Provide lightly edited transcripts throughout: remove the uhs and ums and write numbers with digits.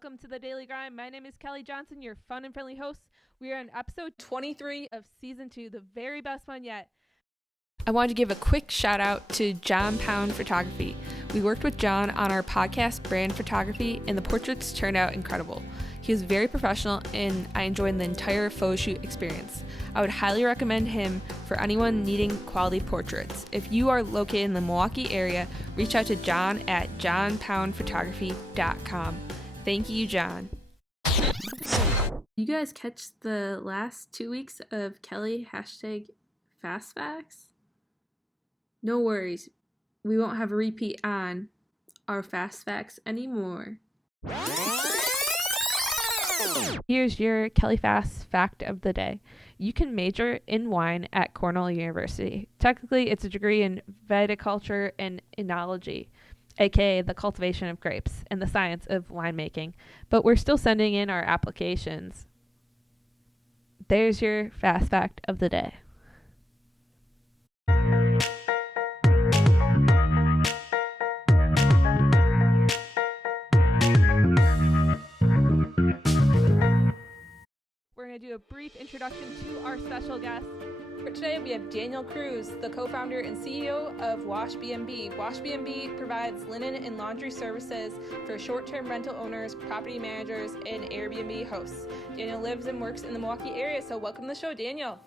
welcome to the Daily Grind. My name is Kelly Johnson, your fun and friendly host. We are on episode 23 of season 2, the very best one yet. I wanted to give a quick shout out to John Pound Photography. We worked with John on our podcast, Brand Photography, and the portraits turned out incredible. He was very professional, and I enjoyed the entire photo shoot experience. I would highly recommend him for anyone needing quality portraits. If you are located in the Milwaukee area, reach out to John at johnpoundphotography.com. Thank you, John. You guys catch the last 2 weeks of Kelly #FastFacts? No worries, we won't have a repeat on our Fast Facts anymore. Here's your Kelly Fast fact of the day. You can major in wine at Cornell University. Technically, it's a degree in viticulture and enology, aka the cultivation of grapes and the science of winemaking, but we're still sending in our applications. There's your fast fact of the day. We're going to do a brief introduction to our special guest. For today, we have Daniel Cruz, the co-founder and CEO of Wash B&B. Wash B&B provides linen and laundry services for short-term rental owners, property managers, and Airbnb hosts. Daniel lives and works in the Milwaukee area, so welcome to the show, Daniel.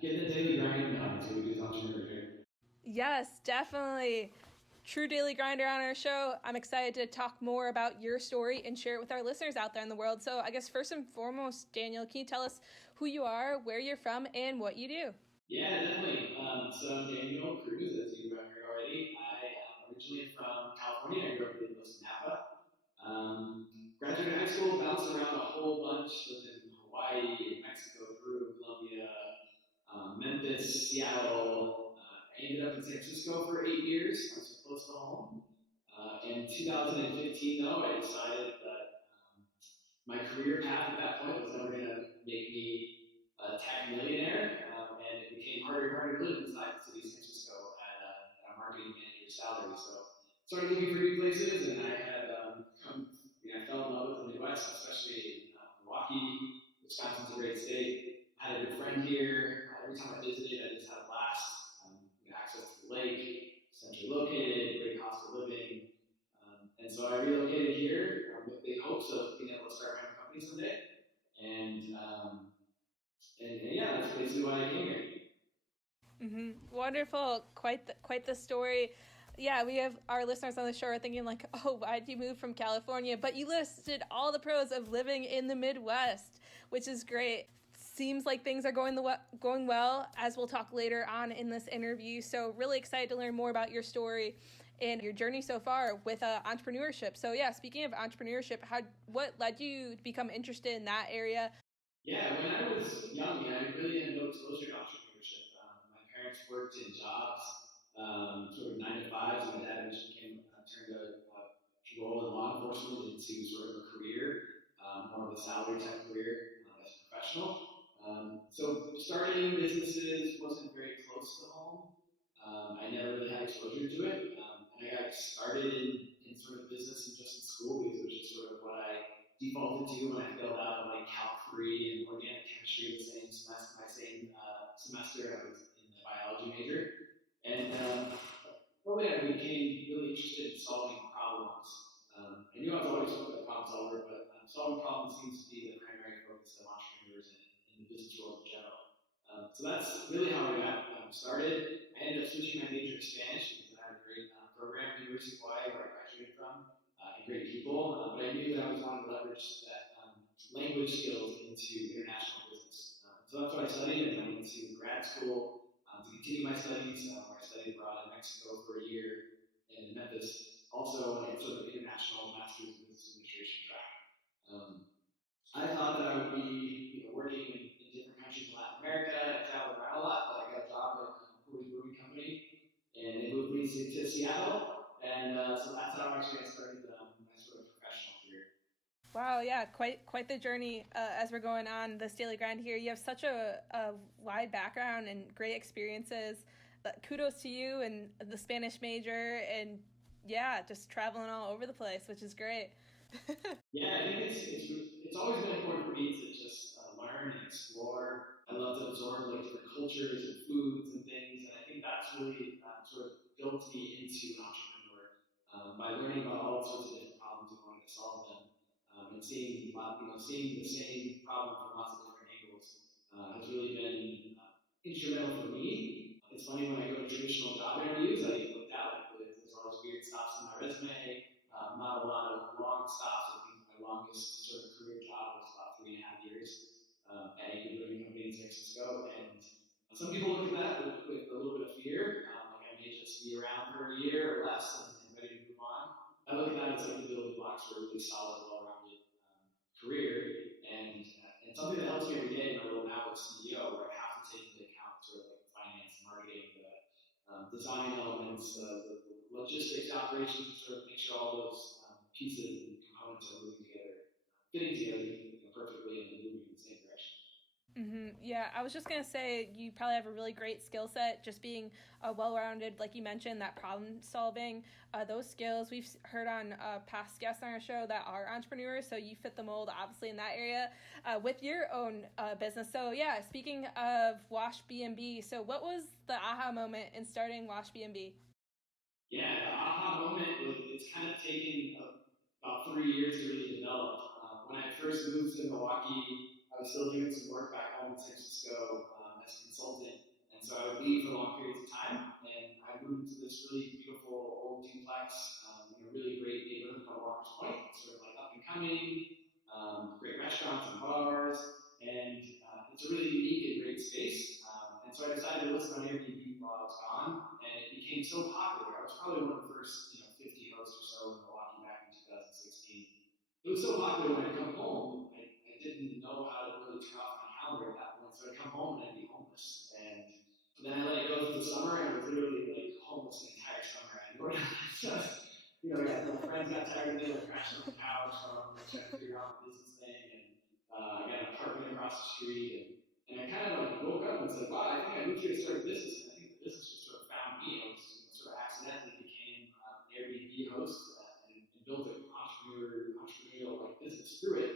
Getting the daily grind done is what we do as entrepreneurs, right? Yes, definitely. True daily grinder on our show. I'm excited to talk more about your story and share it with our listeners out there in the world. So I guess first and foremost, Daniel, can you tell us who you are, where you're from, and what you do? Yeah, definitely. So I'm Daniel Cruz, as you heard already. I am originally from California. I grew up in Los Napa. Graduated high school, bounced around a whole bunch. Lived in Hawaii, Mexico, Peru, Colombia, Memphis, Seattle. I ended up in San Francisco for 8 years, so close to home. In 2015, though, I decided that my career path at that point was never going to make me a tech millionaire, and it became harder and harder to live inside the city of San Francisco at a marketing manager salary. So started looking for new places, and I had I fell in love with the Midwest, especially in Milwaukee. Wisconsin's a great state. I had a good friend here. Every time I visited, I just had a blast. Access to the lake, centrally located, great cost of living. And so I relocated here with big hopes of being able to start my own company someday. And yeah, that's basically why I came here. Mm-hmm. Wonderful. Quite the story. Yeah, we have our listeners on the show are thinking like, oh, why'd you move from California? But you listed all the pros of living in the Midwest, which is great. Seems like things are going well, as we'll talk later on in this interview. So really excited to learn more about your story and your journey so far with entrepreneurship. So yeah, speaking of entrepreneurship, what led you to become interested in that area? Yeah, when I was young, I really had no exposure to entrepreneurship. My parents worked in jobs, sort of 9 to 5s. My dad eventually turned a role in law enforcement into sort of a career, more of a salary type career as a professional. So starting businesses wasn't very close to home. I never really had exposure to it, and I got started in sort of business and just in school because it was just sort of what I defaulted to when I failed out of like Calc 3 and organic chemistry the same semester. My same semester, I was in the biology major, and slowly I became really interested in solving problems. I knew I was always a problem solver, but solving problems seems to be the primary focus of entrepreneurs and in the business world in general. So that's really how I got started. I ended up switching my major to Spanish because I had a great program at University of Hawaii where I graduated from, and great people. But I knew that I was wanting to leverage that language skills into international business. So that's what I studied, and I went to grad school to continue my studies, where I studied abroad in Mexico for a year, and in Memphis also in sort of international master's in business administration track. I thought that I would be working in different countries in Latin America and traveling around a lot, but I got a job at Cruz Brewing Company, and they moved me to Seattle, and so that's how I actually got started my sort of professional career. Wow, yeah, quite the journey as we're going on this daily grind here. You have such a wide background and great experiences kudos to you and the Spanish major, and yeah, just traveling all over the place, which is great. Yeah, I think it's always been important for me to just learn and explore. I love to absorb like different cultures and foods and things, and I think that's really sort of built me into an entrepreneur by learning about all sorts of different problems and wanting to solve them, and seeing the same problem from lots of different angles has really been instrumental for me. It's funny when I go to traditional job interviews, I get looked at like there's all these weird stops in my resume. Not a lot of long stops. I think my longest sort of career job was about 3.5 years at a brewing company in San Francisco. And some people look at that with a little bit of fear, like I may just be around for a year or less and ready to move on. I look at that as like the building blocks for a really solid, well-rounded career, and something that helps me every day in my role now as CEO, where I have to take into account sort of like the finance, marketing, the design elements, the logistics, operations, to sort of make sure all those pieces and components are moving together, fitting together perfectly, and then moving in the same direction. Yeah, I was just gonna say you probably have a really great skill set, just being well-rounded, like you mentioned, that problem solving, those skills we've heard on past guests on our show that are entrepreneurs. So you fit the mold, obviously, in that area with your own business. So yeah, speaking of Wash B&B, so what was the aha moment in starting Wash B&B? Yeah, the aha moment was it's kind of taken about 3 years to really develop. When I first moved to Milwaukee, I was still doing some work back home in San Francisco as a consultant, and so I would leave for long periods of time. And I moved to this really beautiful old duplex in a really great neighborhood called Walker's Point. It's sort of like up and coming, great restaurants and bars, and it's a really unique and great space. And so I decided to list on Airbnb while I was gone, and it became so popular. I was probably one of the first, 50 hosts or so in Milwaukee back in 2016. It was so popular when I'd come home, I didn't know how to really turn off my calendar at that point. So I'd come home and I'd be homeless. And then I let it go through the summer, and I was literally like homeless the entire summer. I had nowhere to just, my friends got tired of me, like crashing on the couch while I'm like trying to figure out the business thing. And I got an apartment across the street, and I kind of like woke up and said, wow, I think I moved here to start a business. And I think the business just sort of found me. I was sort of accidentally became an Airbnb host and built an entrepreneurial like business through it.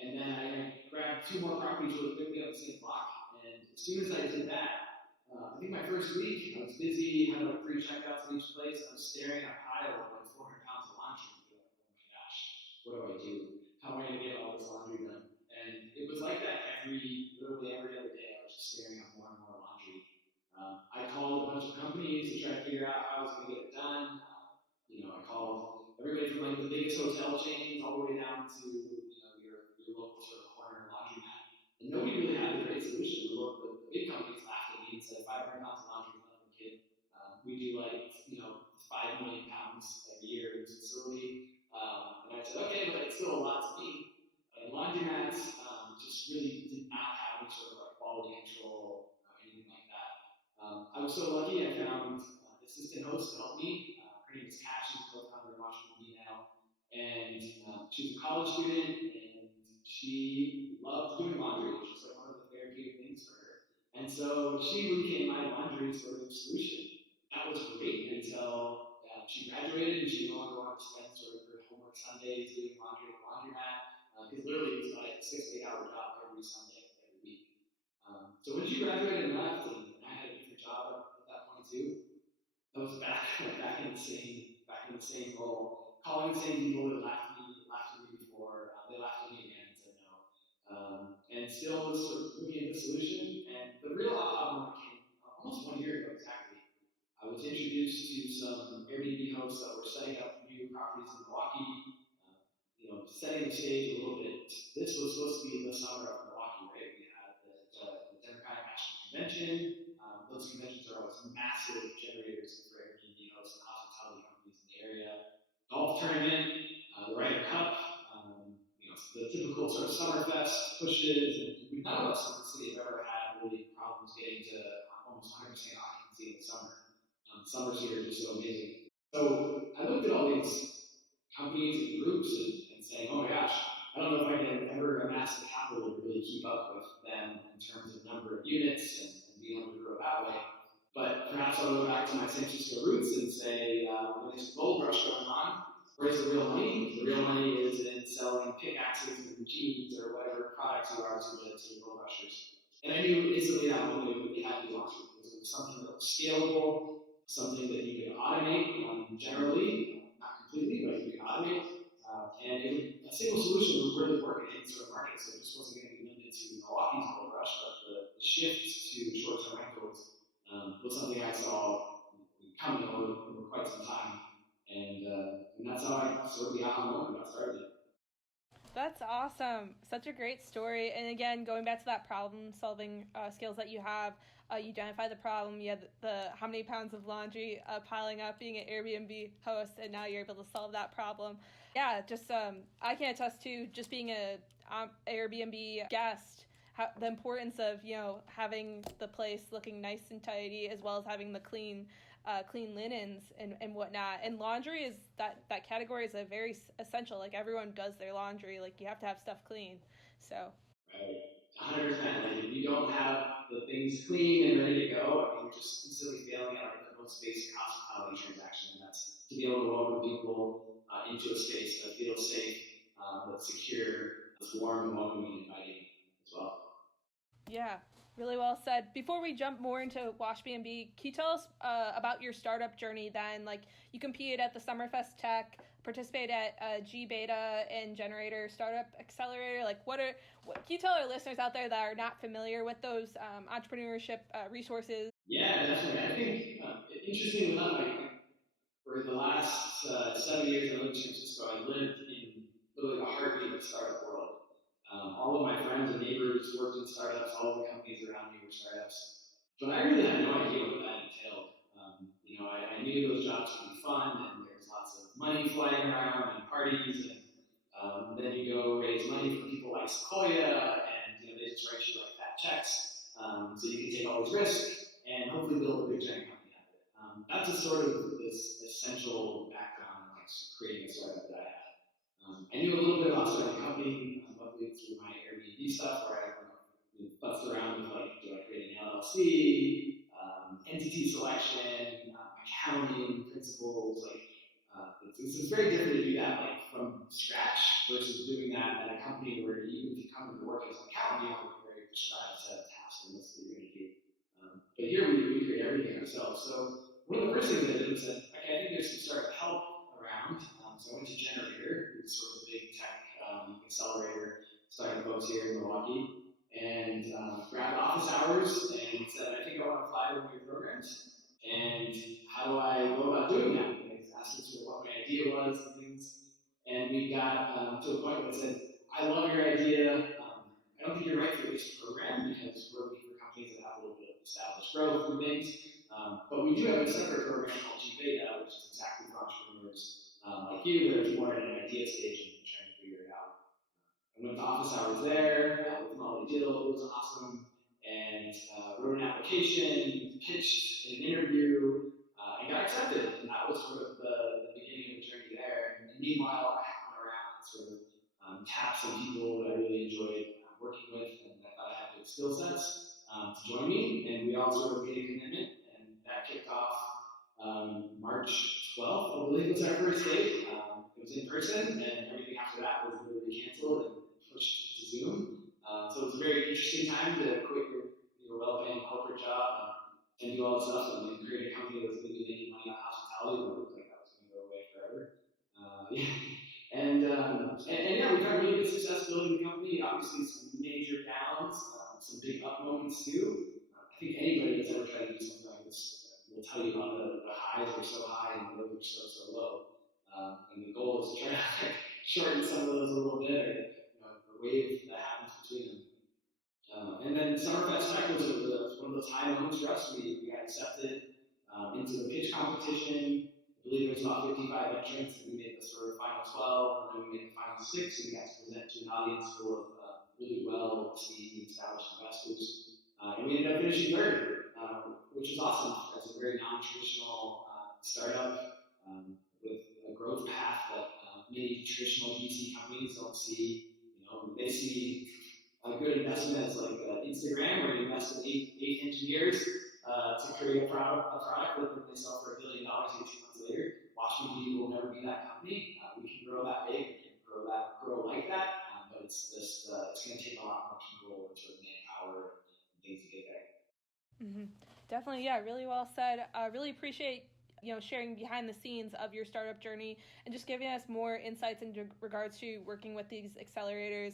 And then I grabbed two more properties really quickly on the same block. And as soon as I did that, I think my first week, I was busy, had like 3 checkouts in each place. I was staring at a pile of like 400 pounds of laundry. And like, oh my gosh, what do I do? How am I going to get all this laundry done? And it was like that literally every other day. I was just staring at more and more laundry. I called a bunch of companies to try to figure out how I was going to get it done. I called everybody from like the biggest hotel chains all the way down to your local sort of corner laundromat, and nobody really had a great solution. The big companies laughed at me and said, 500 pounds of laundry is nothing, kid. We do like 5 million pounds every year in this facility, and I said, okay, but it's still a lot to me. And laundromats just really did not have any sort of like quality control or anything like that. I was so lucky. I found an assistant host to help me. Her name is Kat. She's the co-founder of Watch Me now, and she was a college student, and she loved doing laundry. It was just like one of the therapeutic things for her. And so she became my laundry sort of solution. That was great until she graduated and she no longer wanted to spend sort of her homework Sundays doing laundry in the laundromat, because literally it was about a 6 to 8 hour job every Sunday, every week. So when she graduated and left, and I had a different job at that point too, I was back in the same role, calling the same people that laughed at me before. They laughed at me again and said no, and still was sort of looking at the solution. And the real aha moment came almost 1 year ago exactly. I was introduced to some Airbnb hosts that were setting up new properties in Milwaukee. Setting the stage a little bit. This was supposed to be the summer of Milwaukee, right? We had the Democratic National Convention. Those conventions are always massive generators for Airbnb hosts and hospitality companies in the area. Golf tournament, the Ryder Cup, the typical sort of Summerfest pushes, and none of us in the city have ever had really problems getting to almost 100% occupancy in the summer. The summers here are just so amazing. So I looked at all these companies and groups and saying, oh my gosh, I don't know if I can ever amass the capital to really keep up with them in terms of number of units and being able to grow that way. But perhaps I'll go back to my San Francisco roots and say, when there's a gold rush going on, where's the real money? The real money is in selling pickaxes and jeans or whatever products you are to the gold rushers. And I knew instantly that moment it had to be launch because it was something that was scalable, something that you could automate generally, not completely, but you could automate. And it would, a single solution would really work in any sort of market. So it just wasn't going to be limited to Milwaukee's gold rush, but the shift to short-term rentals was something I saw coming over quite some time. And that's how I sort of the aha moment got started. That's awesome. Such a great story. And again, going back to that problem solving skills that you have, you identify the problem, you had the how many pounds of laundry piling up being an Airbnb host, and now you're able to solve that problem. Yeah, just I can attest to just being a Airbnb guest, the importance of having the place looking nice and tidy, as well as having the clean linens and whatnot. And laundry is that category is a very essential. Like everyone does their laundry. Like you have to have stuff clean. So. Right. 100%. Like if you don't have the things clean and ready to go, I mean, you're just instantly failing at like the most basic hospitality transaction. And that's to be able to welcome people into a space that feels safe, that's secure, that's warm and welcoming and inviting as well. Yeah, really well said. Before we jump more into Wash B&B, can you tell us about your startup journey then? Like you competed at the Summerfest Tech, participated at G Beta and Generator Startup Accelerator. Like what can you tell our listeners out there that are not familiar with those entrepreneurship resources? Yeah, definitely. I think interestingly enough, for the last 7 years I lived in San Francisco, I lived in literally the heartbeat of the startup world. All of my friends and neighbors worked in startups. All of the companies around me were startups. But I really had no idea what that entailed. I knew those jobs would be fun, and there's lots of money flying around and parties, and then you go raise money for people like Sequoia, and they just write you like fat checks, so you can take all this risk and hopefully build a big giant company out of it. That's a sort of this essential background in like creating a startup that I had. I knew a little bit about starting a company, luckily through my Airbnb stuff, where I futzed around with like, do I create an LLC, entity selection, accounting principles. Like, it's very different to do that like from scratch versus doing that at a company where even if you come into work as an accountant, you have a very prescribed set of tasks and lists that you're going to do. But here we create everything ourselves. So one of the first things I did was said, okay, I think there's some startup help around. So I went to Generator, who's sort of a big tech accelerator, startup folks here in Milwaukee, and grabbed office hours and said, I think I want to apply to one of your programs. And how do I go about doing that? And I asked them sort of what my idea was and things. And we got to a point where I said, I love your idea. I don't think you're right for this program because we're looking for companies that have a little bit of established growth and things. But we do have a separate program called G Beta, which is exactly for entrepreneurs like you that are more in an idea stage and trying to figure it out. I went to office hours there with Molly Dill, who was awesome, and wrote an application, pitched an interview, and got accepted. And that was sort of the beginning of the journey there. And meanwhile, I went around and sort of tapped some people that I really enjoyed working with and I thought I had good skill sets to join me. And we all sort of made a commitment, and that kicked off March 12th, I believe was our first date. It was in person, and everything after that was literally canceled and pushed to Zoom. So it was a very interesting time to quit your well-paying corporate job and do all this stuff and then create a company that was going to be making money on hospitality when it looked like that was going to go away forever. Yeah. And yeah, we've had really good success building the company. Obviously, some major downs, some big up moments too. I think anybody that's ever tried to do something like this will tell you how the highs are so high and the lows are so low. And the goal is to try to like, shorten some of those a little bit, or the wave that happens between them. And then Summerfest Tech was one of those high moments for us. We got accepted into the pitch competition. I believe there was about 55 entrants, and we made the sort of final 12, and then we made the final 6, and we got to present to an audience full of really well-esteemed, established investors. And we ended up finishing third, which is awesome. That's a very non-traditional startup with a growth path that many traditional VC companies don't see. They see a good investment is like Instagram, where you invest in eight engineers to create a product that may sell for $1 billion 18 months later. WashMeD will never be that company. We can grow that big, we can grow like that, but it's going to take a lot more people and sort of manpower and things to get there. Mm-hmm. Definitely, yeah, really well said. Really appreciate sharing behind the scenes of your startup journey and just giving us more insights in regards to working with these accelerators,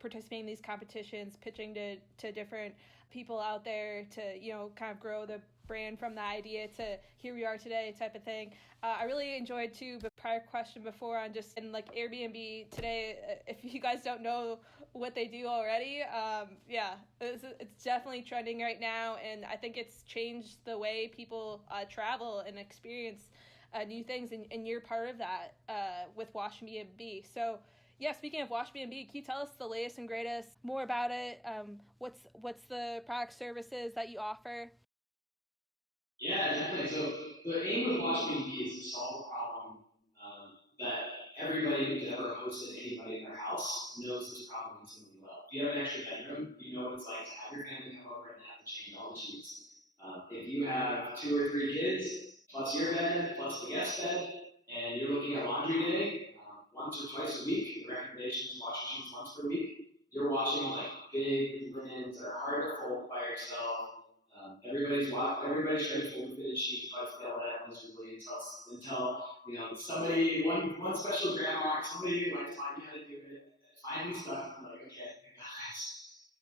participating in these competitions, pitching to different people out there to kind of grow the brand from the idea to here we are today type of thing. I really enjoyed too the prior question before on just in like Airbnb today. If you guys don't know what they do already, yeah, it's definitely trending right now, and I think it's changed the way people travel and experience new things, and you're part of that with WashBnB. So yeah, speaking of WashBnB, can you tell us the latest and greatest, more about it? What's the product services that you offer? Yeah, definitely. So the aim with WashBnB is to solve a problem that everybody who's ever hosted anybody in their house knows this problem intimately well. If you have an extra bedroom, you know what it's like to have your family come over and have to change all the sheets. If you have 2 or 3 kids, plus your bed, plus the guest bed, and you're looking at laundry day once or twice a week, the recommendation is washing sheets once per week. You're washing like big linens that are hard to fold by yourself. Everybody's trying to fold the fitted sheet, tries to fail at it miserably until one special grandma or somebody like taught you how to do it, finally stuck. And like, okay, I got this.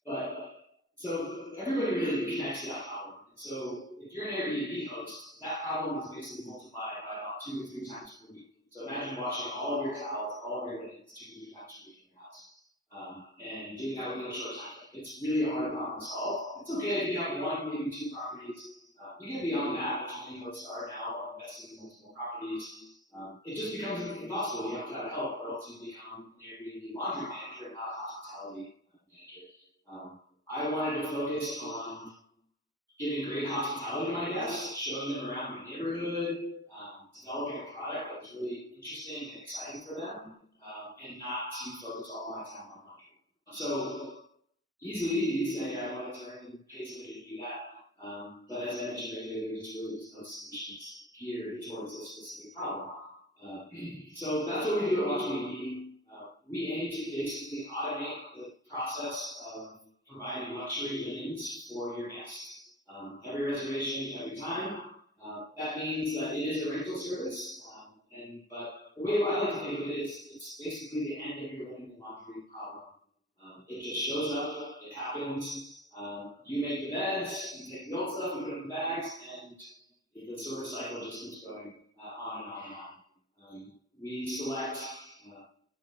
But so everybody really connects to that problem. And so if you're an Airbnb host, that problem is basically multiplied by about 2 or 3 times per week. So imagine washing all of your towels, all of your linens 2 or 3 times per week in your house, and doing that within a short time. It's really a hard problem to solve. It's okay if you have one, maybe 2 properties. You get beyond that, which many hosts are now investing in multiple properties. It just becomes impossible. You have to have help, or else you become an Airbnb laundry manager and not a hospitality manager. I wanted to focus on giving great hospitality to my guests, showing them around my neighborhood, developing a product that was really interesting and exciting for them, and not to focus all my time on laundry. So easily, you say I want to turn and pay somebody to do that. But as I mentioned earlier, there's no solutions geared towards a specific problem. Uh, so that's what we do at WatchMeD. We aim to basically automate the process of providing luxury linens for your guests. Every reservation, every time. That means that it is a rental service, but the way I like to think of it is it's basically the end of your linen and laundry problem. It just shows up, it happens. You make the beds, you take the old stuff, you put it in bags, and the sort of cycle just keeps going on and on and on. We select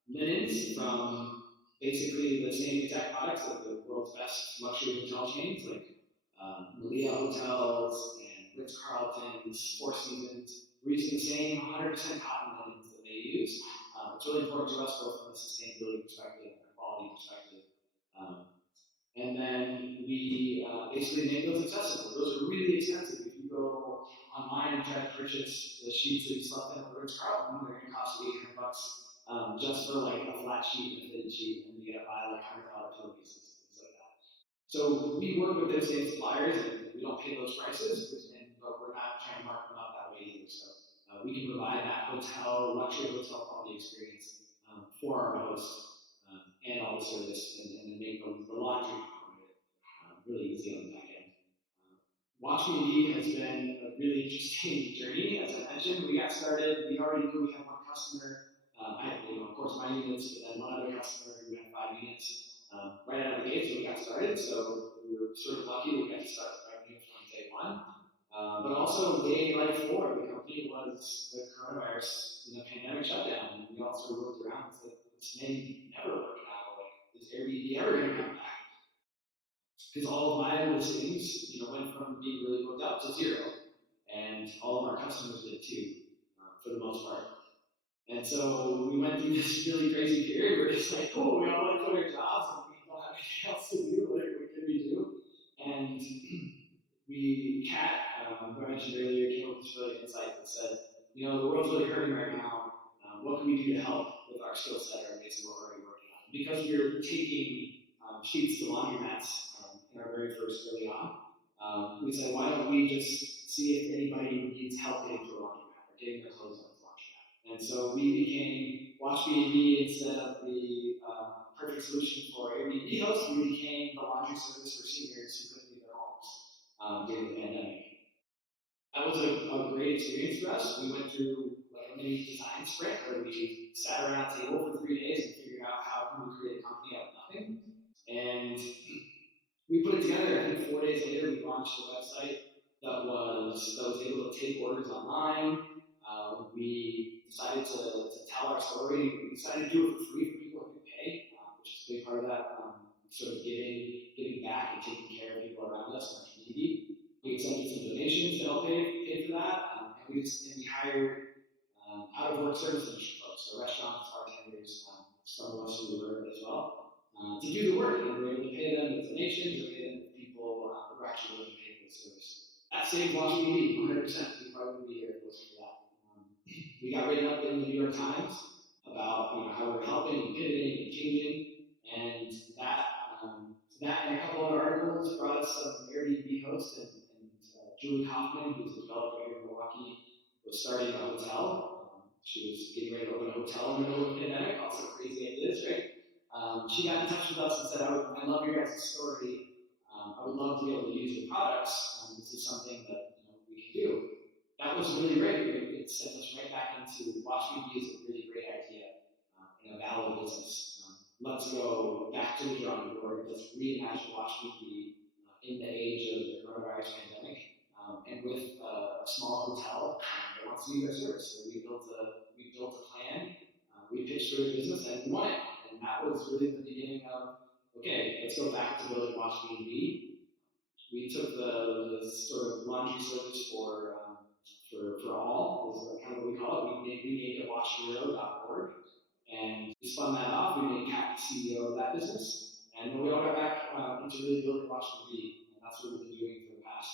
linens from basically the same exact products of the world's best luxury hotel chains, like Malia Hotels and Ritz Carlton's, Four Seasons. We're using the same 100% cotton linens that they use. It's really important to us both from a sustainability perspective and a quality perspective. Um, and then we basically make those accessible. Those are really expensive. If you go online and try to purchase the sheets that you slept in at the Ritz Carlton, they're going to cost you $800 just for like a flat sheet and a fitted sheet, and you got to buy like $100 pillowcases and things like that. So we work with those same suppliers, and we don't pay those prices, but we're not trying to mark them up that way either. So we can provide that luxury hotel quality experience for our hosts and all the service, and then make the laundry component really easy on the back end. Watch Me Indeed has been a really interesting journey. As I mentioned, we got started. We already knew we had one customer. Of course, my units, but then one other customer who had 5 units right out of the gate. So we got started. So we were sort of lucky that we got to start revenue from day one. But also, day like 4 of the company was the coronavirus, pandemic shutdown, and we all sort of looked around and said, "This may never work out. Like, is Airbnb ever going to come back?" Because all of my listings, went from being really booked up to 0, and all of our customers did too, for the most part. And so we went through this really crazy period where it's like, cool, we all like quit our jobs and we don't have anything else to do. What can we do? And Kat, who I mentioned earlier, came up with this brilliant insight that said, the world's really hurting right now. What can we do to help with our skill set or basically what we're already working on? Because we were taking sheets to laundromats in our very first early on, we said, why don't we just see if anybody needs help getting to a laundromat or getting their clothes out of the laundromat? And so we became Watch B&B instead of the perfect solution for Airbnb hosts. We became the laundry service for seniors who couldn't leave their homes during the pandemic. That was a great experience for us. We went through like a mini design sprint where we sat around a table for 3 days and figured out how can we create a company out of nothing. And we put it together. I think 4 days later, we launched a website that was able to take orders online. We decided to tell our story. We decided to do it for free for people who could pay, which is a big part of that sort of giving back and taking care of people around us in our community. We accepted some donations to help pay for that, and we hired out of work service industry folks, so restaurants, bartenders, some of us who were as well, to do the work. And we were able to pay them with donations or pay them with people who were actually willing to pay for the service. That saved Watch BD 100%. We probably wouldn't be here if it wasn't for that. We got written up in the New York Times about how we were helping and pivoting and changing, and that and a couple other articles brought us some Airbnb hosts, and Julie Kaufman, who's a developer here in Milwaukee, was starting a hotel. She was getting ready to open a hotel in the middle of the pandemic. Also crazy ideas, right? She got in touch with us and said, I love your guys' story. I would love to be able to use your products. This is something that we can do. That was really great. It sent us right back into Watch BB is a really great idea and a valid business. Let's go back to the drawing board. Let's reimagine Watch BB in the age of the coronavirus pandemic, and with a small hotel that wants to use our service. So we built a plan. We pitched for the business and we won it. And that was really the beginning of, okay, let's go back to building Watch B&B. We took the sort of laundry service for all, is kind of what we call it. We renamed it watchhero.org. And we spun that off. We made Kat the CEO of that business. And then we all got back into really building Watch B&B. And that's what we've been doing for the past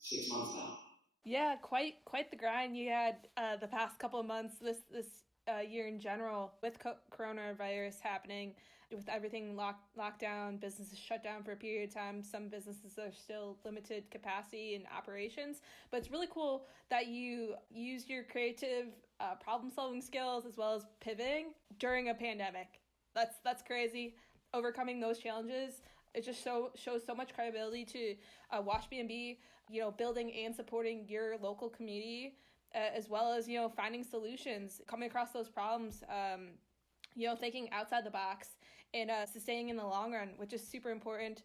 6 months now. Yeah, quite the grind you had the past couple of months, this year in general, with coronavirus happening, with everything locked down, businesses shut down for a period of time. Some businesses are still limited capacity and operations, but it's really cool that you used your creative problem-solving skills as well as pivoting during a pandemic. That's crazy. Overcoming those challenges, it just shows so much credibility to Watch B&B, building and supporting your local community, as well as, finding solutions, coming across those problems, thinking outside the box and sustaining in the long run, which is super important.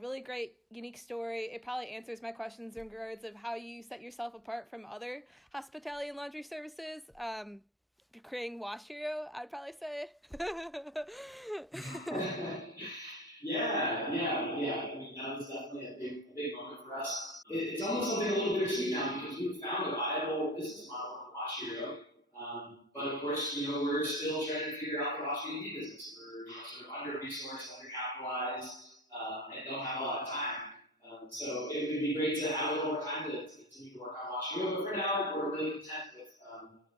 Really great, unique story. It probably answers my questions in regards of how you set yourself apart from other hospitality and laundry services. Creating Wash Hero, I'd probably say. Yeah. I mean, that was definitely a big moment for us. It's almost something a little bittersweet now because we've found a viable business model for Watch Hero. But of course, we're still trying to figure out the Watch B&B business. We're sort of under-resourced, under-capitalized, and don't have a lot of time. So it would be great to have a little more time to continue to work on Watch Hero. But for now, we're really content with.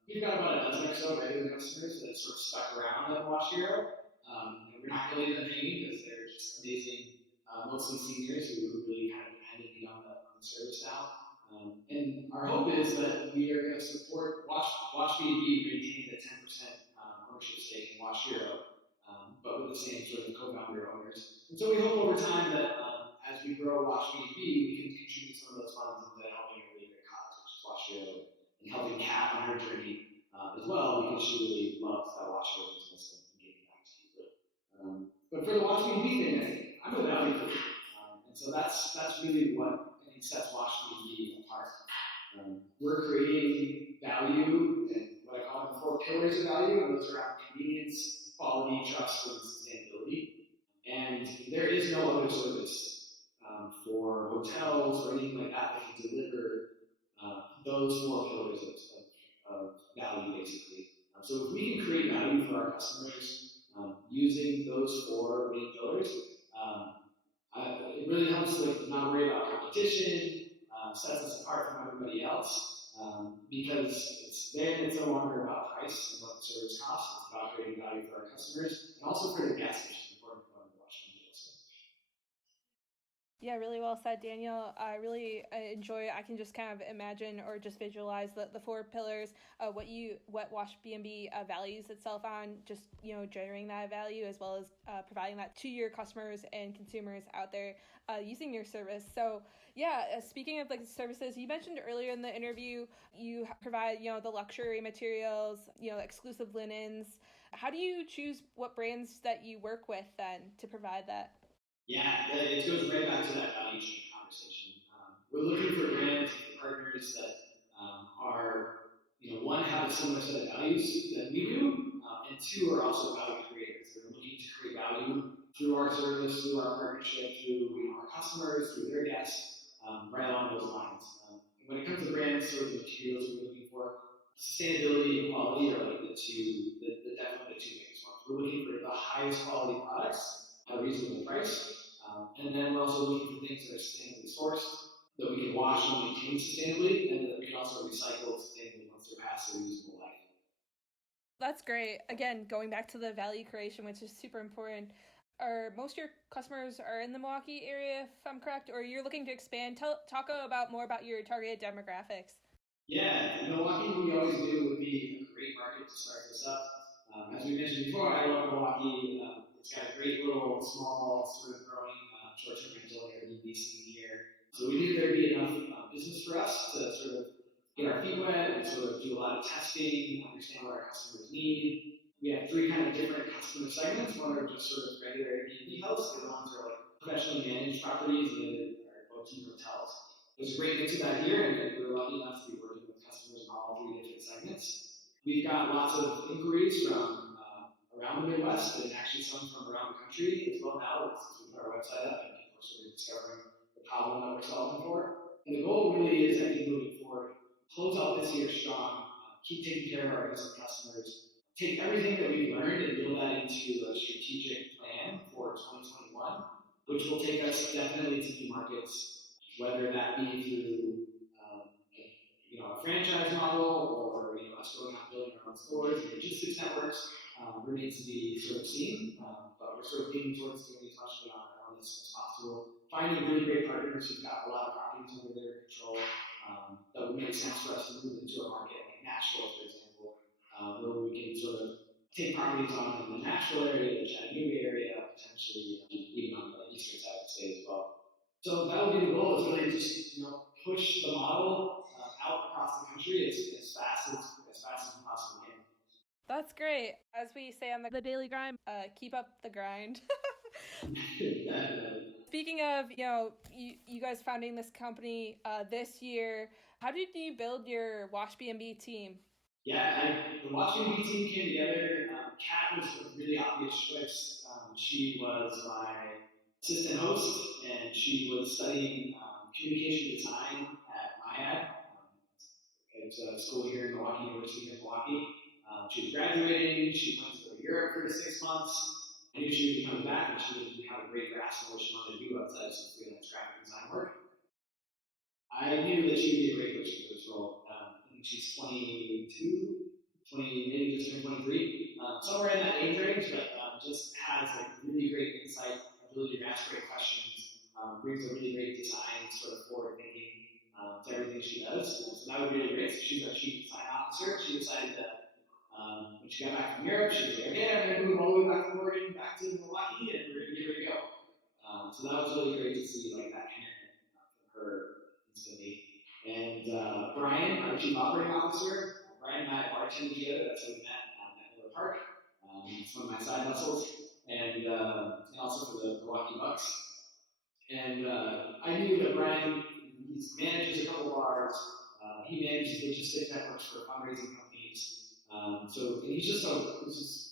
We've got about a dozen or so regular customers that sort of stuck around at Watch Hero. And we're not going to leave them hanging because they're just amazing, mostly seniors who really kind of depended on the service now. And our hope is that we are going to support Watch B&B maintain the 10% ownership stake in Watch Hero, but with the same sort of co-founder owners. And so we hope over time that as we grow Watch B&B, we can contribute some of those funds into helping a really great cause, which is Watch Hero, and helping Kat on her journey as well, because she really loves that Watch Hero business and giving back to people. But for the Watch B&B thing, I'm a value creator, and so that's really what I think sets Watch B&B apart. We're creating value and what I call the 4 pillars of value, and those are around convenience, quality, trust, and sustainability. And there is no other service for hotels or anything like that can deliver those 4 pillars of value, basically. So if we can create value for our customers using those 4 main pillars, it really helps not worry about competition, sets us apart from everybody else, because it's no longer about price and what the service costs. It's about creating value for our customers and also for the guests, which is important for the Watch. Yeah, really well said, Daniel. I really enjoy it. I can just kind of imagine or just visualize the four pillars, what Wash B&B values itself on, just generating that value as well as providing that to your customers and consumers out there using your service. So yeah, speaking of like services, you mentioned earlier in the interview you provide the luxury materials, exclusive linens. How do you choose what brands that you work with then to provide that? Yeah, it goes right back to that value chain conversation. We're looking for brands and partners that are, one, have a similar set of values that we do, and two, are also value creators. They're looking to create value through our service, through our partnership, through our customers, through their guests, right along those lines. When it comes to brands, sort of the materials we're looking for, sustainability and quality are like definitely the two biggest ones. We're looking for the highest quality products at a reasonable price. And then we're also looking for things that are sustainably sourced, that we can wash and maintain sustainably, and that we can also recycle sustainably once they're past their usable life. That's great. Again, going back to the value creation, which is super important. Are most of your customers are in the Milwaukee area, if I'm correct, or you're looking to expand? Talk about more about your targeted demographics. Yeah, Milwaukee, we always knew would be a great market to start this up. As we mentioned before, I love Milwaukee. It's got a great little, small, sort of growing short-term rental Airbnb scene here. So we knew there'd be enough business for us to sort of get our feet wet and sort of do a lot of testing, understand what our customers need. We have three kind of different customer segments. One are just sort of regular Airbnb hosts. The other ones are like professionally managed properties, and the other are boutique hotels. There's a great mix of that here, and we're lucky enough to be working with customers in all three different segments. We've got lots of inquiries from around the Midwest and actually some from around the country as well now since we put our website up and people are sort of discovering the problem that we're solving for. And the goal really is, I think, moving forward, close out this year strong, keep taking care of our existing customers, take everything that we've learned and build that into a strategic plan for 2021, which will take us definitely to new markets, whether that be through a franchise model or us going out and building our own stores and logistics networks remains to be sort of seen. But we're sort of leaning towards doing as much on our own as possible. Finding really great partners who've got a lot of properties under their control that would make sense for us to move into a market like Nashville, for example, where we can sort of take properties on in the Nashville area, the Chattanooga area, potentially even on the eastern side of the state as well. So that would be the goal, is really just push the model out across the country as fast as we possibly can. That's great. As we say on the Daily Grind, keep up the grind. Definitely. Speaking of, you guys founding this company this year, how did you build your Wash B&B team? Yeah, the Washington B team came together. Kat was a really obvious choice. She was my assistant host, and she was studying communication design at MIAD. It's a school here in Milwaukee, University here in Milwaukee. She was graduating. She went to go to Europe for 6 months. I knew she would be coming back, and she didn't have a great grasp on what she wanted to do outside of some freelance graphic design work. I knew that she would be a great person for this role. I think she's 22, 20, maybe just turned 23, somewhere in that age range, but just has like really great insight, ability to ask great questions, brings a really great design, sort of forward thinking to everything she does. So that would be really great. So she's our chief design officer. She decided that when she got back from Europe, she was like, okay, I'm going to move all the way back from Oregon, back to Milwaukee, and we're going to give it a go. So that was really great to see like that commitment from her instantly. And Brian, our chief operating officer, Brian and I bartended together. That's how we met at Miller Park. It's one of my side hustles, and also for the Milwaukee Bucks. And I knew that Brian, he manages a couple bars. He manages logistics networks for fundraising companies. And he's just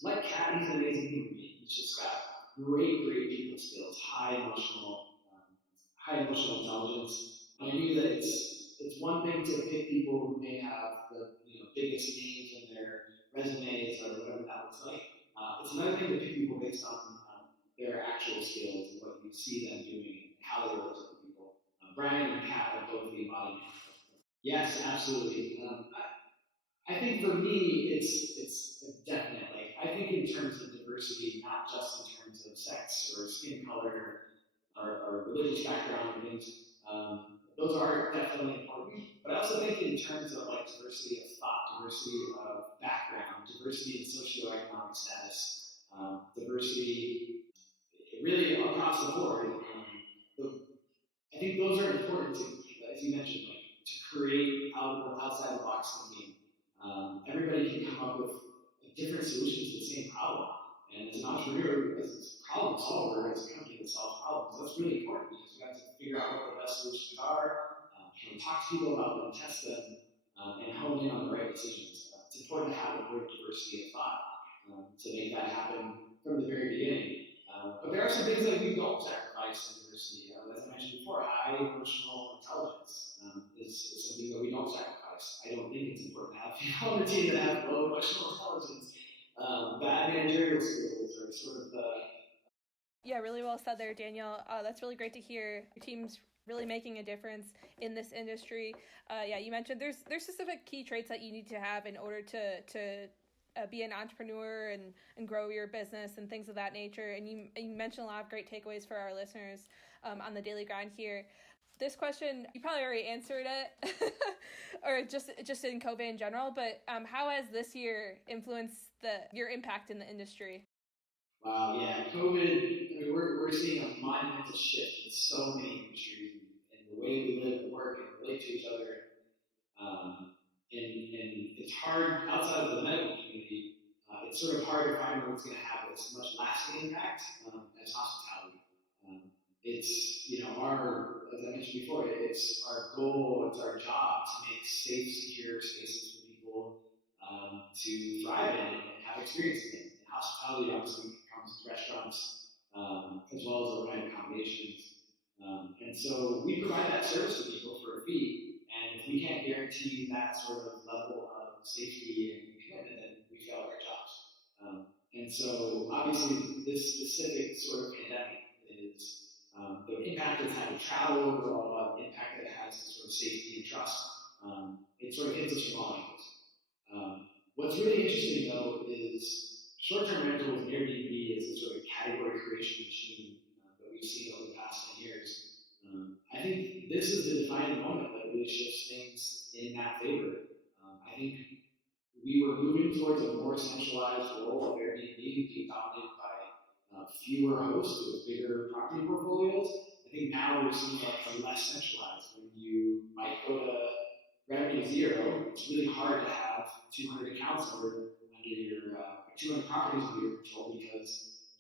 like Kat, he's an amazing human being. He's just got great people skills, high emotional intelligence. And I knew that it's one thing to pick people who may have the biggest names in their resumes or whatever that looks like. It's another thing to pick people based on their actual skills and what you see them doing and how they relate to people. Brian and Kat are both the embodiment. Yes, absolutely. I think for me, it's definite. Like I think in terms of diversity, not just in terms of sex or skin color, our religious background and things. Those are definitely important. But I also think in terms of like diversity of thought, diversity of background, diversity in socioeconomic status, diversity really across the board. I think those are important to, as you mentioned, like to create outside the box thinking. Everybody can come up with like, different solutions to the same problem. And as an entrepreneur, as a problem solver, as a company that solves problems, that's really important because you have to figure out what the best solutions are, can talk to people about them, test them, and hone in on the right decisions. It's important to have a great diversity of thought to make that happen from the very beginning. But there are some things that we don't sacrifice in diversity. As I mentioned before, high emotional intelligence is something that we don't sacrifice. I don't think it's important to have people on the team that have low emotional intelligence. Bad managerial skills are sort of the. Yeah, really well said there, Daniel. That's really great to hear. Your team's really making a difference in this industry. Yeah, you mentioned there's specific key traits that you need to have in order to be an entrepreneur and grow your business and things of that nature. And you mentioned a lot of great takeaways for our listeners on the daily grind here. This question, you probably already answered it, or just in COVID in general. But how has this year influenced your impact in the industry? Wow, yeah, COVID. I mean, we're seeing a monumental shift in so many industries and the way we live and work and relate to each other. And it's hard outside of the medical community. It's sort of hard to find what's going to have as much lasting impact as hospitality. Um, it's as I mentioned before, it's our goal, it's our job to make safe, secure spaces for people to thrive in and have experiences in. And hospitality obviously comes with restaurants as well as overnight accommodations. And so we provide that service to people for a fee. And if we can't guarantee that sort of level of safety and commitment, then we fail our jobs. And so obviously this specific sort of pandemic is the impact it's had to travel overall, the impact that it has to sort of safety and trust. It sort of hits us from all angles. What's really interesting though is short-term rentals and Airbnb is a sort of category creation machine that we've seen over the past 10 years. I think this is the defining moment that really shifts things in that favor. I think we were moving towards a more centralized role of Airbnb being dominated by fewer hosts with bigger property portfolios. I think now we're seeing like a less centralized. When you might go to revenue zero, it's really hard to have 200 accounts under your 200 properties under your control because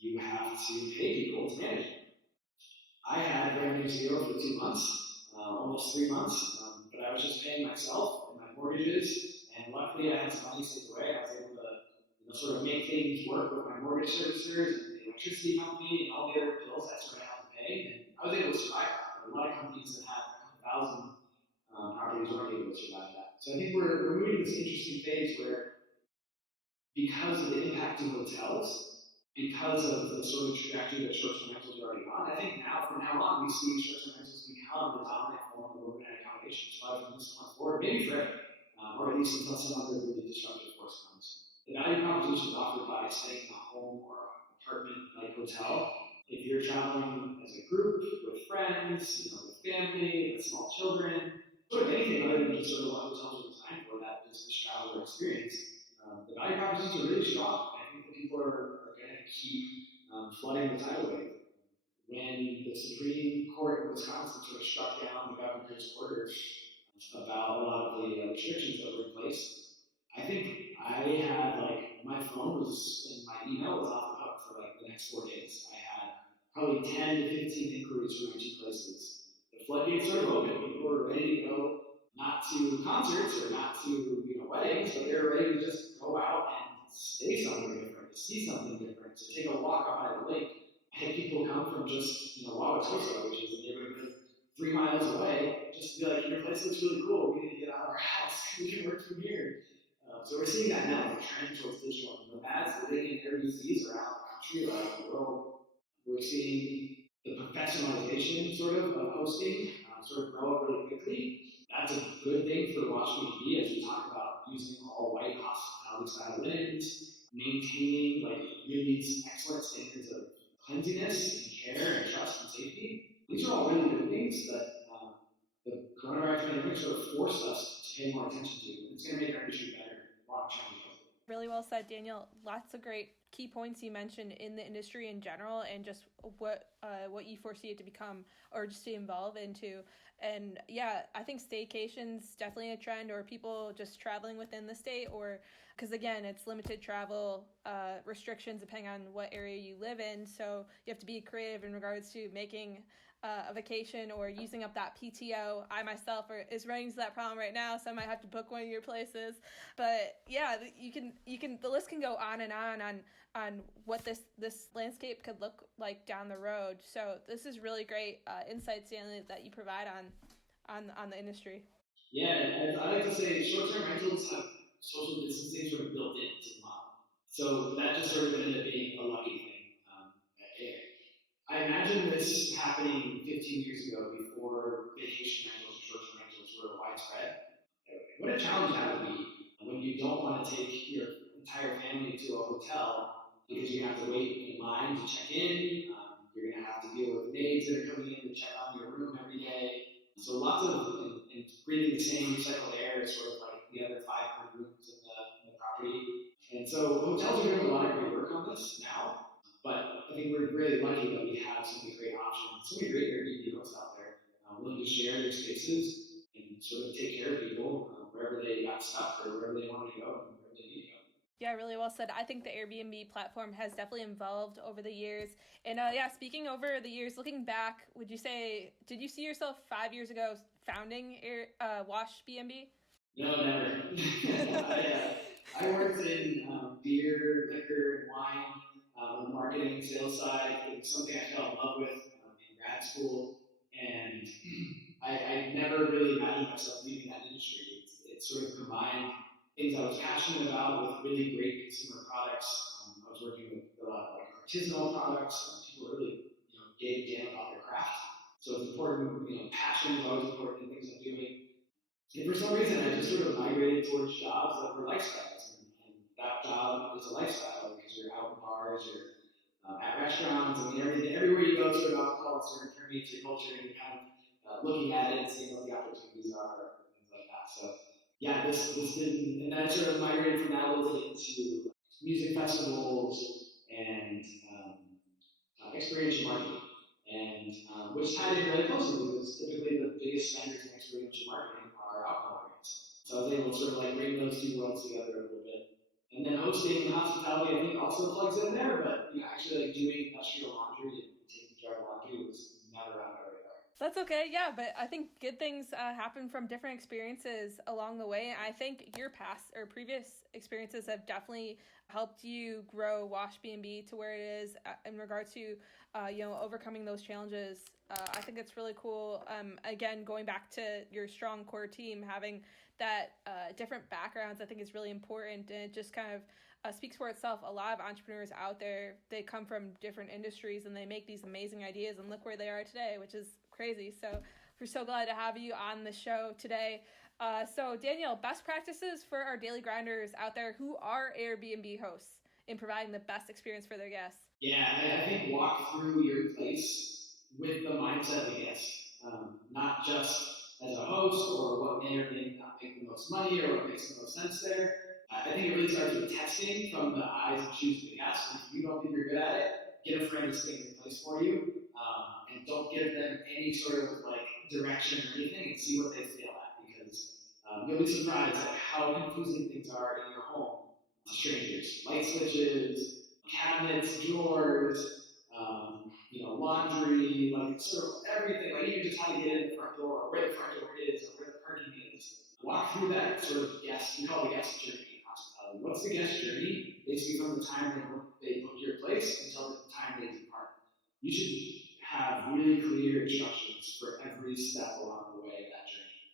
you have to pay people to manage it. I had revenue zero for 2 months, almost 3 months, but I was just paying myself and my mortgages, and luckily I had some money saved away. I was able to, sort of make things work with my mortgage servicers and the electricity company and all the other bills that sort of had to pay, and I was able to survive that. But a lot of companies that had a couple thousand properties weren't able to survive that. So I think we're moving this interesting phase where, because of the impact to hotels, because of the sort of trajectory that short-term rentals are already on, I think now from now on we see short-term rentals become the dominant form of overnight accommodations, probably from this point forward, maybe forever, or at least until some other really disruptive force comes. The value proposition is offered by staying in a home or apartment like hotel. If you're traveling as a group, with friends, with family, with small children, sort of anything other than just sort of what hotels are designed for, that business traveler experience, the value propositions are really strong. And I think that people are going to keep flooding the tidal wave. When the Supreme Court in Wisconsin sort of struck down the governor's orders about a lot of the restrictions that were in place, I think I had like my phone was and my email was off the hook for like the next 4 days. I had probably 10 to 15 inquiries from my two places. The floodgates sort of open. People were ready to go, not to concerts or not to weddings, but they were ready to just go out and stay somewhere different, to see something different, to take a walk out by the lake. I had people come from just Wauwatosa, which is a neighborhood 3 miles away, just to be like, your place looks really cool. We need to get out of our house. We can work from here. So we're seeing that now, like a trend towards digital nomads living in Airbnbs around the country, around the world. We're seeing the professionalization of hosting sort of grow up really quickly. That's a good thing for Washington B as we talk about using all white hospitality style linens, maintaining like really excellent standards of cleanliness and care and trust and safety. pay more attention to, and it's going to make our industry better long term because of it. Really well said, Daniel. Lots of great key points you mentioned in the industry in general, and just what you foresee it to become or just to evolve into. And yeah, I think staycation's definitely a trend, or people just traveling within the state, or because again, it's limited travel restrictions depending on what area you live in. So you have to be creative in regards to making a vacation or using up that PTO. I myself is running into that problem right now, so I might have to book one of your places. But yeah, you can the list can go on and on what this landscape could look like down the road. So this is really great insights, Stanley, that you provide on the industry. Yeah, and I like to say short-term rentals have social distancing sort of built into the model. So that just sort of ended up being a lucky thing. I imagine this happening 15 years ago before vacation rentals or short-term rentals were widespread. What a challenge that would be when you don't want to take your entire family to a hotel because you're going to have to wait in line to check in. You're going to have to deal with maids that are coming in to check on your room every day. So lots of, and breathing the same recycled air as sort of like the other 500 rooms in the property. And so hotels are doing a lot of great work on this now. But I think we're really lucky that we have so many great options, so many great Airbnb hosts out there willing to share their spaces and sort of take care of people wherever they got stuck or wherever they wanted to go and wherever they need to go. Yeah, really well said. I think the Airbnb platform has definitely evolved over the years. And yeah, speaking over the years, looking back, did you see yourself 5 years ago founding Wash BNB? No, never. I worked in beer, liquor, and wine on the marketing and sales side. It was something I fell in love with in grad school. And I never really imagined myself leaving that industry. It sort of combined things I was passionate about with really great consumer products. I was working with a lot of like artisanal products. People really, gave a damn about their craft. So it's important. Passion is always important in things I'm doing. And for some reason, I just sort of migrated towards jobs that were lifestyles, and that job is a lifestyle because you're out in bars, you're at restaurants. I mean, everywhere you go, sort of alcohol sort of permeates your culture, and you're kind of looking at it and seeing what the opportunities are, and things like that. So, yeah, this didn't, and then I sort of migrated from that a little bit into music festivals and experiential marketing, and which tied in really closely because typically the biggest spenders in experiential marketing are alcohol brands. So I was able to sort of like bring those two worlds together a little bit. And then hosting and hospitality, I think, also plugs in there, but actually like doing industrial laundry and taking care of laundry was never on my radar. That's okay, yeah, but I think good things happen from different experiences along the way. I think your past or previous experiences have definitely helped you grow Wash B&B to where it is in regards to, overcoming those challenges. I think it's really cool. Again, going back to your strong core team, having that different backgrounds, I think is really important, and it just kind of speaks for itself. A lot of entrepreneurs out there, they come from different industries and they make these amazing ideas, and look where they are today, which is crazy. So we're so glad to have you on the show today. So Daniel, best practices for our daily grinders out there who are Airbnb hosts in providing the best experience for their guests. Yeah, I think walk through your place with the mindset of a guest, not just as a host or what may or may not make the most money or what makes the most sense there. I think it really starts with testing from the eyes and shoes of the guest. And if you don't think you're good at it, get a friend to stay in place for you, and don't give them any sort of like direction or anything, and see what they fail at, because you'll be surprised at how confusing things are in your home to strangers. Light switches, cabinets, drawers, laundry, like sort of everything, like even just how to get in the front door, or where the front door is, or where the parking is. Walk through that sort of guest, we call it the guest journey in hospitality. What's the guest journey? Basically from the time they book your place until the time they depart. You should have really clear instructions for every step along the way of that journey.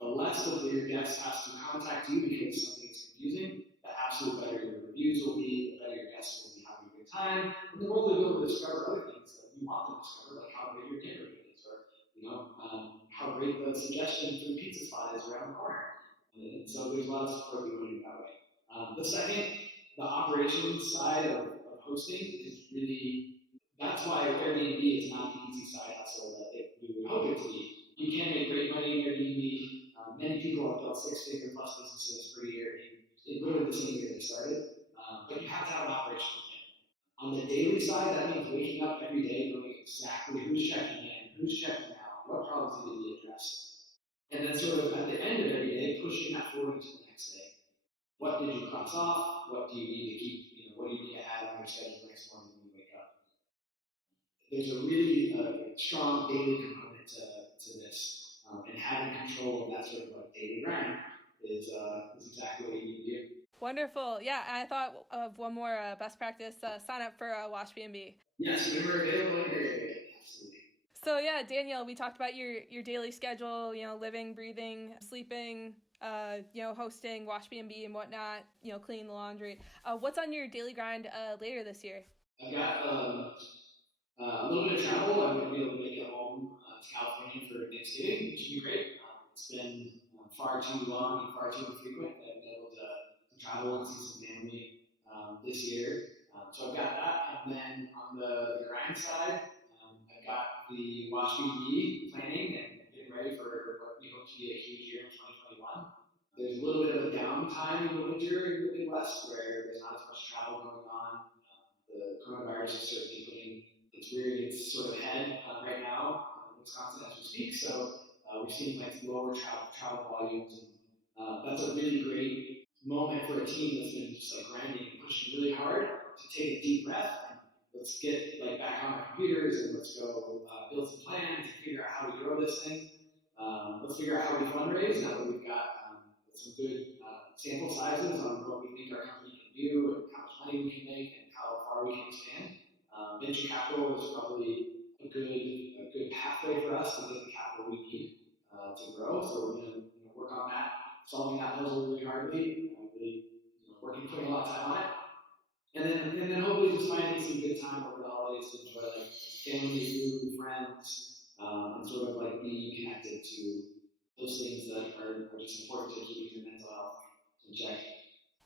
The less that your guest has to contact you because something is confusing, the absolute better your reviews will be, the better your guests will be having a good time, and the more they'll be able to discover other things that you want them to discover, like how great your neighborhood is, or how great the suggestion for the pizza spot is around the corner. And so there's a lot of support we want to do that way. The second, the operations side of hosting is really, that's why Airbnb is not the easy side hustle that we would hope it to be. You can make great money in Airbnb. Many people have built six-figure plus businesses per year in literally the same year they started. But you have to have an operational plan. On the daily side, that means waking up every day, knowing exactly who's checking in, who's checking out, what problems need to be addressed. And then sort of at the end of every day, pushing that forward into the next day. What did you cross off? What do you need to keep, what do you need to add on your schedule next morning when you wake up? There's a really strong daily component to this. And having control of that sort of like daily grind is exactly what you need to do. Wonderful. Yeah, I thought of one more best practice, sign up for Wash B&B. Yes, we were available in your area. Absolutely. So yeah, Danielle, we talked about your daily schedule, living, breathing, sleeping, hosting Wash B&B and whatnot, cleaning the laundry. What's on your daily grind later this year? I've got a little bit of travel. I'm going to be able to make it home to California for Thanksgiving, which should be great. It's been far too long and far too infrequent that I've been able to travel and see some family this year. So I've got that. And then on the grind side, I've got the Watch B&B planning and getting ready for what we hope to be a huge year in 2021. There's a little bit of a downtime in the winter in the Midwest where there's not as much travel going on. The coronavirus is certainly putting it's rearing its sort of head right now in Wisconsin as we speak. So we're seeing like lower travel volumes, and that's a really great moment for a team that's been just like grinding and pushing really hard to take a deep breath and let's get like back on our computers and let's go build some plans and figure out how we grow this thing. Let's figure out how we fundraise now that we've got some good sample sizes on what we think our company can do and how much money we can make and how far we can expand. Venture capital is probably a good pathway for us to get the capital we need to grow. So we're going to work on that, solving that puzzle really hardly, really putting a lot of time on it. And then hopefully just finding some good time over the holidays to enjoy like family, food, friends, and sort of like being connected to those things that are just important to keeping your mental health in check.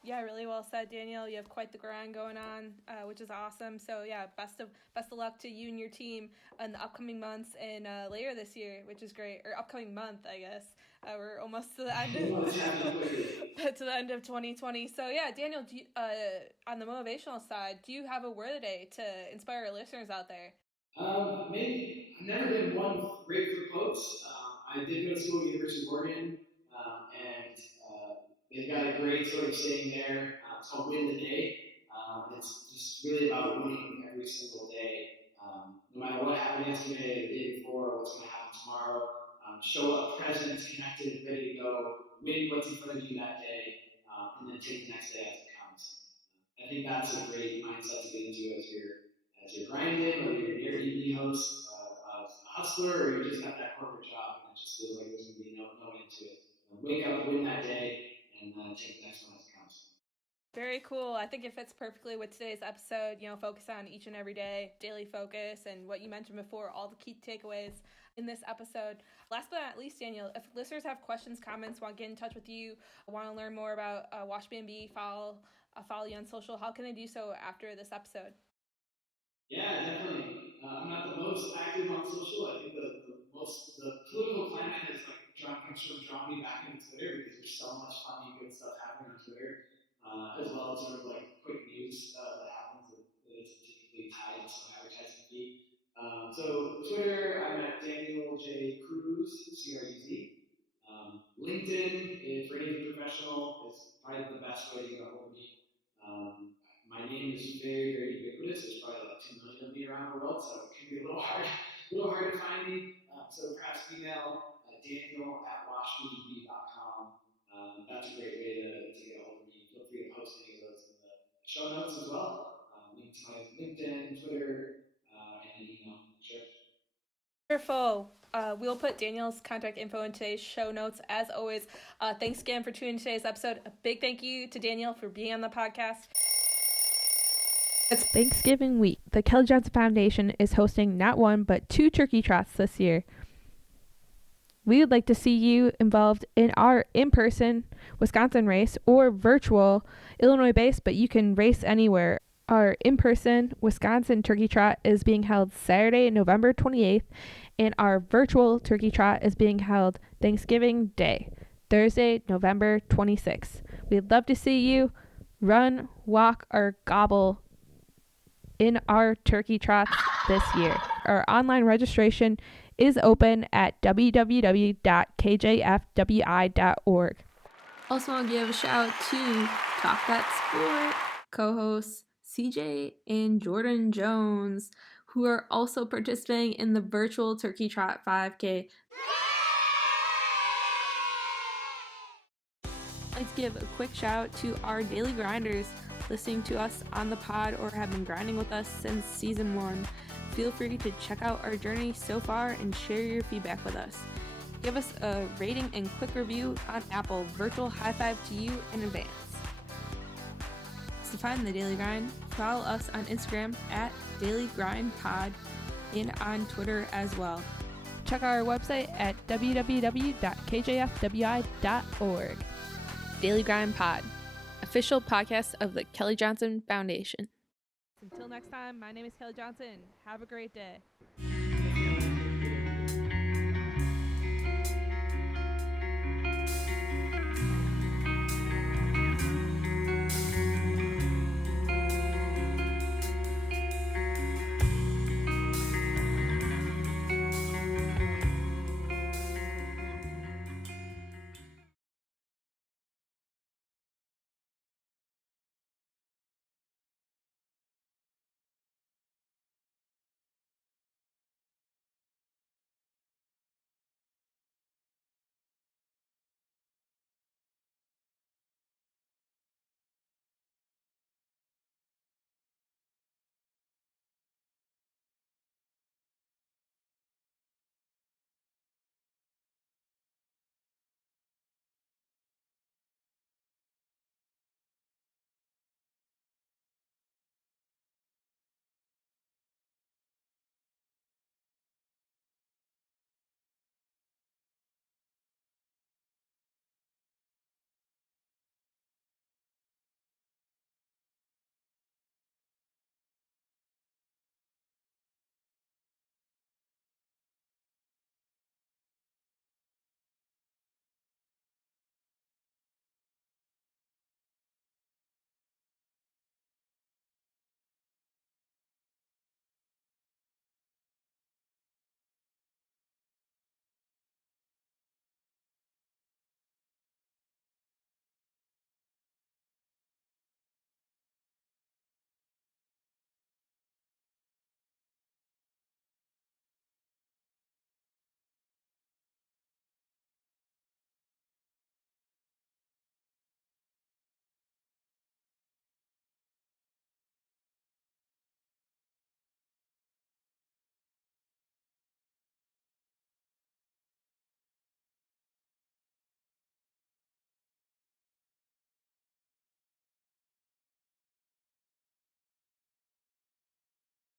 Yeah, really well said, Daniel. You have quite the grind going on, which is awesome. So yeah, best of luck to you and your team in the upcoming months and later this year, which is great. Or upcoming month, I guess. We're almost to the end to the end of 2020. So yeah, Daniel, do you, on the motivational side, do you have a word today to inspire our listeners out there? Maybe I've never been one great for quotes. I did go to school at University of Oregon, and they've got a great sort of saying there. It's called "Win the Day." It's just really about winning every single day, no matter what happened yesterday, the day before, what's going to happen tomorrow. Show up present, connected, ready to go. Win what's in front of you that day, and then take the next day as it comes. I think that's a great mindset to get into as you're grinding, whether you're an Airbnb host, a hustler, or you just got that corporate job and it just feels like there's going to be no end to it. Wake up, win that day, and take the next one as it comes. Very cool. I think it fits perfectly with today's episode, focus on each and every day, daily focus, and what you mentioned before, all the key takeaways in this episode. Last but not least, Daniel, if listeners have questions, comments, want to get in touch with you, want to learn more about Wash B&B, follow you on social, how can they do so after this episode? Yeah, definitely. I'm not the most active on social. I think the political climate has sort of drawn me back into Twitter because there's so much funny, good stuff happening on Twitter, as well as sort of like quick news that happens that isn't typically tied to some advertising fee. So Twitter, I'm at Daniel J. Cruz, C-R-U-Z. LinkedIn, for anything professional, is probably the best way to get a hold of me. My name is very, very ubiquitous. There's probably like 2 million of me around the world, so it can be a little hard to find me. So perhaps email daniel@washbnb.com. That's a great way to get a hold of me. Feel free to post any of those in the show notes as well. Link to my LinkedIn, Twitter, and an email. Sure. Wonderful. We'll put Daniel's contact info in today's show notes. As always, thanks again for tuning in today's episode. A big thank you to Daniel for being on the podcast. It's Thanksgiving week. The Kelly Johnson Foundation is hosting not one, but 2 turkey trots this year. We would like to see you involved in our in-person Wisconsin race or virtual Illinois base, but you can race anywhere. Our in-person Wisconsin Turkey Trot is being held Saturday, November 28th, and our virtual Turkey Trot is being held Thanksgiving Day. Thursday, November 26th. We'd love to see you run, walk, or gobble in our turkey trots this year. Our online registration is open at www.kjfwi.org. Also want to give a shout out to Talk That Sport co-hosts CJ and Jordan Jones, who are also participating in the virtual Turkey Trot 5K. I'd like to give a quick shout out to our daily grinders listening to us on the pod or have been grinding with us since season 1. Feel free to check out our journey so far and share your feedback with us. Give us a rating and quick review on Apple. Virtual high five to you in advance. To find the Daily Grind, follow us on Instagram at Daily Grind Pod and on Twitter as well. Check out our website at www.kjfwi.org. Daily Grind Pod, official podcast of the Kelly Johnson Foundation. Until next time, my name is Kelly Johnson. Have a great day.